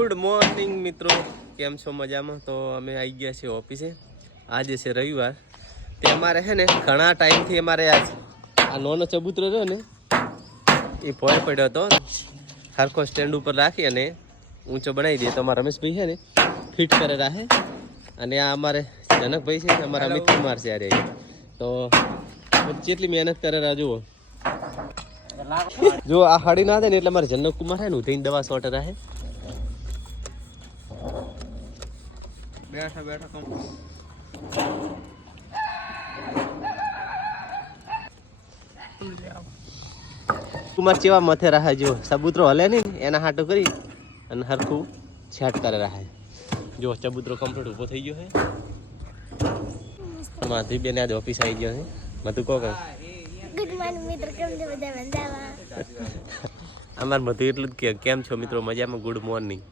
Good morning મિત્રો, કેમ છો? મજામાં? તો અમે આવી ગયા છીએ ઓફિસે. આજે છે રવિવાર. તે અમારે છે ને ઘણા ટાઈમથી અમારે આ નાનો ચબૂતરો રહ્યો ને એ ભોય પડ્યો હતો. હરખો સ્ટેન્ડ ઉપર રાખી અને ઊંચો બનાવી દઈએ તો અમારા રમેશભાઈ છે ને ફિટ કરે રાખે. અને આ અમારે જનકભાઈ છે, અમારા અમિત કુમાર છે. અરે તો જેટલી મહેનત કરે જુઓ. જો આ હાડી ના થાય ને એટલે મારે જનક કુમાર છે ને ઉઠીને દવા સોટે રહે. બેઠા બેઠા કુમાર ચેવા મથે રહે. જો ચબૂતરો હલે ને એના હાટું કરી અને હરખું છેટ કરે રહે. જો ચબૂતરો કમ્પ્લીટ ઊભો થઈ ગયો છે. માધવી બેન આજે ઓફિસ આવી ગયો છે. મધુ કહો ગુડ મોર્નિંગ મિત્રો, કેમ છો બધા? મજામાં? અમારે મધુ એટલું જ કે કેમ છો મિત્રો? મજામાં. Good morning.